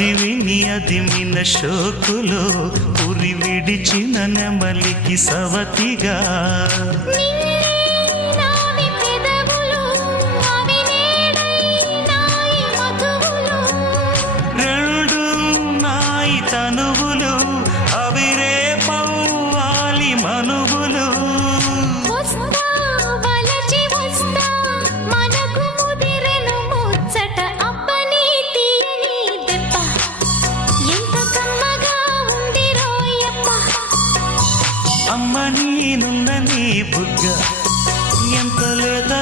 అది విని అదిమిన షోకులో ఉరి విడిచిన నెమలికి సవతిగా రెండు నాయి తనువులు అవి రేపవ్వాలి మనువులు అమ్మ నీనున్న నీ బుగ్గ ఎంత లేత